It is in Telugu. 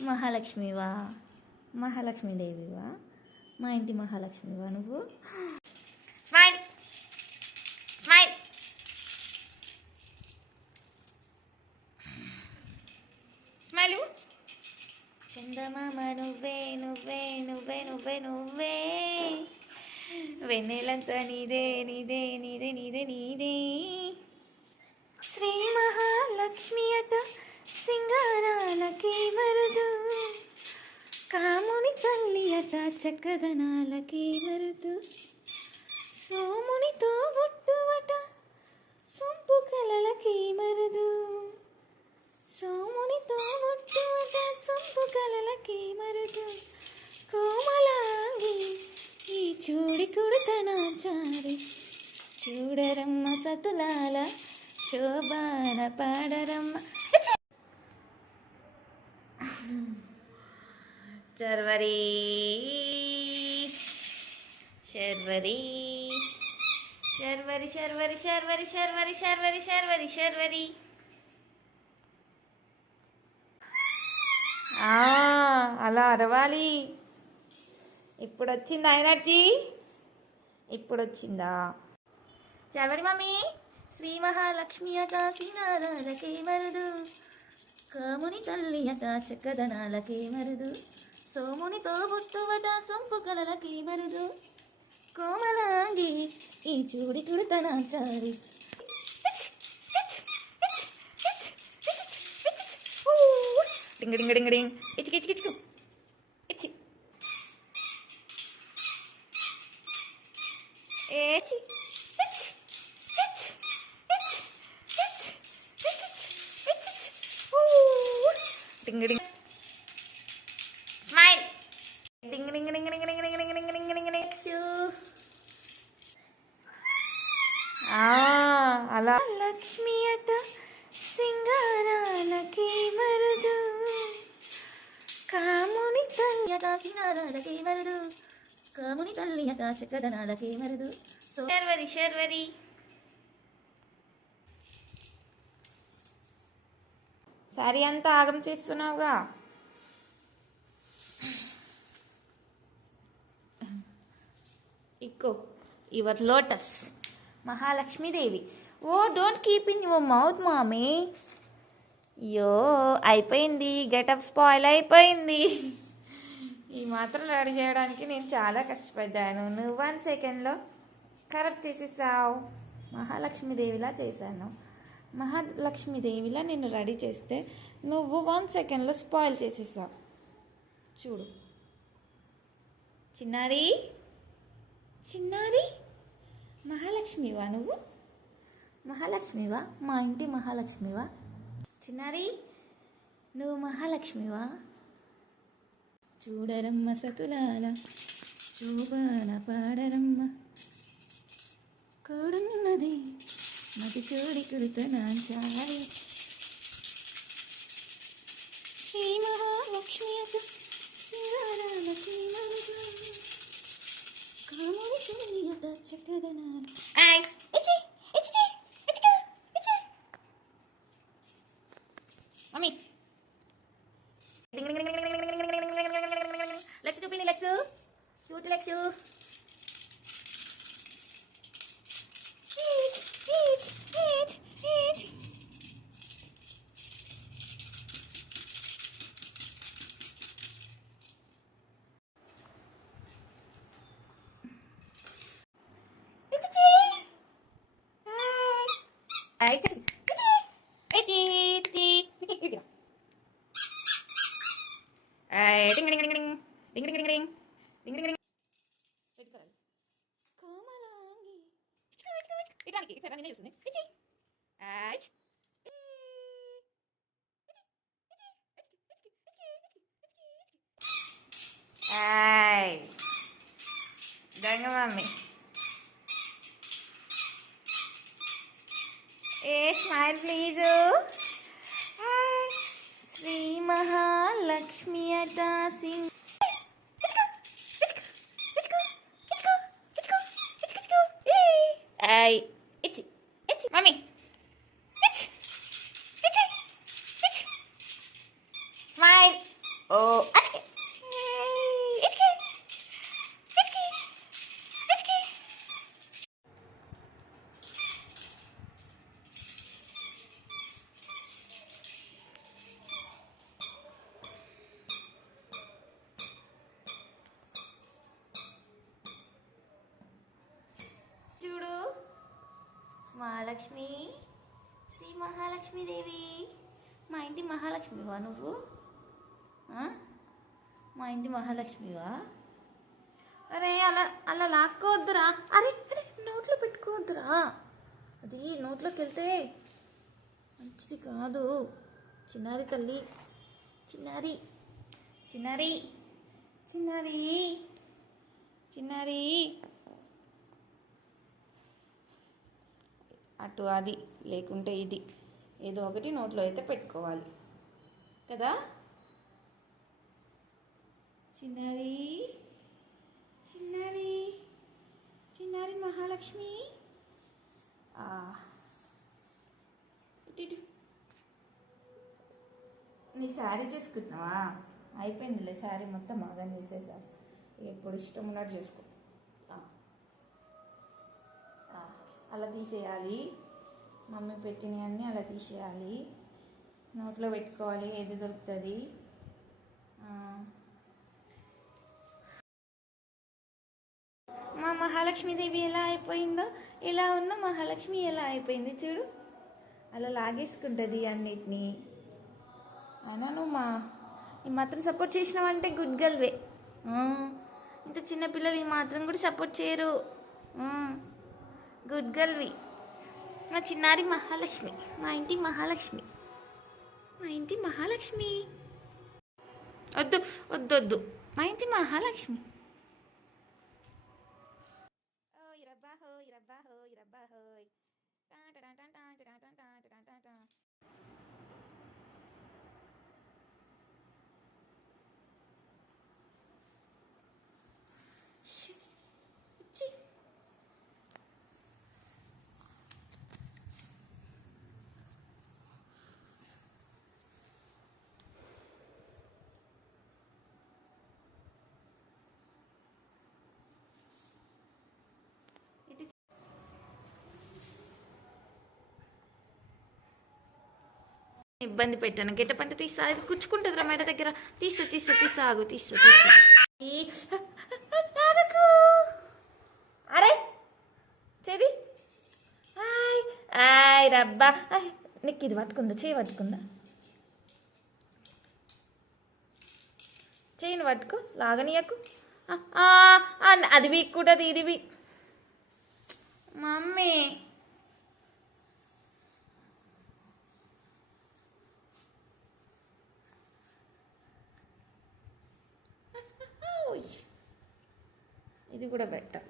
మహాలక్ష్మివా మహాలక్ష్మీదేవివా మా ఇంటి మహాలక్ష్మివా నువ్వు. స్మైల్. స్మైల్. స్మైల్. చందమామ నువ్వే నువ్వే నువ్వే నువ్వే నువ్వే. వెన్నెలంతా నీదే నీదే నీదే నీదే నీదే. శ్రీ మహాలక్ష్మి అట. సింగారాలకే మరుదు. కాముని తల్లి అట చక్కదనాలకే మరుదు. సోమునితో బుట్టువట సొంపు కలలకే మరుదు. సోమునితో బుట్టువట సొంపు కలలకే మరుదు. కోమలాంగి ఈ చూడి కుడుతనాచారి చూడరమ్మ సతులాల శోభాన పాడరమ్మ. చర్వరి శర్వరి శర్వరి శర్వరి శర్వరి శర్వరి శర్వరి శర్వరి శర్వరి అలా అరవాలి. ఇప్పుడు వచ్చిందా ఎనర్జీ? ఇప్పుడు వచ్చిందా చదవరి మమ్మీ. శ్రీ మహాలక్ష్మి అట సింగారాలకే మరుదు. కాముని తల్లి అట చక్కదనాలకే మరుదు. ಸೋಮುನಿತೋ ಹುಟ್ಟುವಟ ಸೊಂಪುಗಳ ಕೀಬರುದು ಕೋಮಲಾಗಿ ಈ ಚೂಡಿ ಕುಡಿತನಾಚಾರಿ ಡಿಂಗ್ ಡಿಂಗ್ ಡಿಂಗ್ ಡಿಂಗ್ ಇಚ್ಚಿಗೆ ಇಚ್ಚಿಗೆ ಇಚ್ಚಿಗೆ ಇಚ್ಚಿ ഏച്ചി ടിങ്കിടി అలా. లక్ష్మి అట సింగారాలకి మరుదు. కాముని తల్లి అట సింగారాలకి మరుదు. కాముని తల్లి అట చక్కదనాలకి మరుదు. సో శర్వరి శర్వరి సారీ అంతా ఆగం చేస్తున్నావుగా? ఇక్కో your lotus. Mahalakshmi Devi. Oh don't keep in your mouth mummy. అయ్యో అయిపోయింది. గెటప్ స్పాయిల్ అయిపోయింది. ఈ మాత్రం రెడీ చేయడానికి నేను చాలా కష్టపడ్డాను. నువ్వు వన్ సెకండ్లో కరెక్ట్ చేసేసావు. మహాలక్ష్మీదేవిలా చేశాను. మహాలక్ష్మీదేవిలా నేను రెడీ చేస్తే నువ్వు వన్ సెకండ్లో స్పాయిల్ చేసేసావు. చూడు. చిన్నారి? చిన్నారి? మహాలక్ష్మివా నువ్వు? మహాలక్ష్మివా? మా ఇంటి మహాలక్ష్మివా? చిన్నారి నువ్వు మహాలక్ష్మివా? చూడరమ్మ సతులాల శోభాన పాడరమ్మ. కోడున్నది మతి చూడి కుడుతనాచారి శ్రీ మహాలక్ష్మి అత మమ్మీ లక్ష చూపింది Laksha cute Laksha Alright, kecil. Kecil. Kecil. Ding mami. A smile please Shri Mahalakshmi Ada Singh Mommy. Mahalakshmi? Shri Mahalakshmidevi. మా ఇంటి మహాలక్ష్మివా నువ్వు? మా ఇంటి మహాలక్ష్మివా? అరే అలా అలా లాక్కోవద్దురా. అరే అరే నోట్లో పెట్టుకోవద్దురా. అది నోట్లోకి వెళ్తే మంచిది కాదు. చిన్నారి తల్లి చిన్నారి చిన్నారి చిన్నారి చిన్నారి. అటు అది లేకుంటే ఇది. ఏదో ఒకటి నోట్లో అయితే పెట్టుకోవాలి. కదా? చిన్నారి చిన్నారి చిన్నారి మహాలక్ష్మి. ఇటు ఇటు. నీ శారీ చేసుకుంటున్నావా? అయిపోయిందిలే శారీ మొత్తం బాగా చేసేసా ఎప్పుడు ఇష్టం ఉన్నట్టు చేసుకో. అలా తీసేయాలి. మమ్మీ పెట్టినవన్నీ అలా తీసేయాలి. నోట్లో పెట్టుకోవాలి ఏది దొరుకుతుంది. మా మహాలక్ష్మీదేవి ఎలా అయిపోయిందో ఎలా ఉన్నా మహాలక్ష్మి ఎలా అయిపోయింది చూడు. అలా లాగేసుకుంటుంది అన్నిటినీ. అయినా నువ్వు మా ఈ మాత్రం సపోర్ట్ చేసినావంటే గుడ్ గర్ల్వే ఇంత చిన్నపిల్లలు ఈ మాత్రం కూడా సపోర్ట్ చేయరు. గుడ్ గర్ల్వి మా చిన్నారి మహాలక్ష్మి మా ఇంటి మహాలక్ష్మి. మా ఇంటి మహాలక్ష్మి. వద్దు వద్దు వద్దు. మా ఇంటి మహాలక్ష్మి. ఇబ్బంది పెట్టాను. గిట్ట పంట తీసా ఇది కుచ్చుకుంటుందిరా మెడ దగ్గర. తీసు తీసు తీసాగు తీసు తీసు. అరే! చేది! ఆయ్ ఆయ్ రబ్బా! నీకు ఇది పట్టుకుందా? చేయి పట్టుకుందా? చేయిని పట్టుకో లాగనీయకు. ఆ, వీక్ కూడా అది ఇది వీక్. మమ్మీ! ఇది కూడా బెటర్.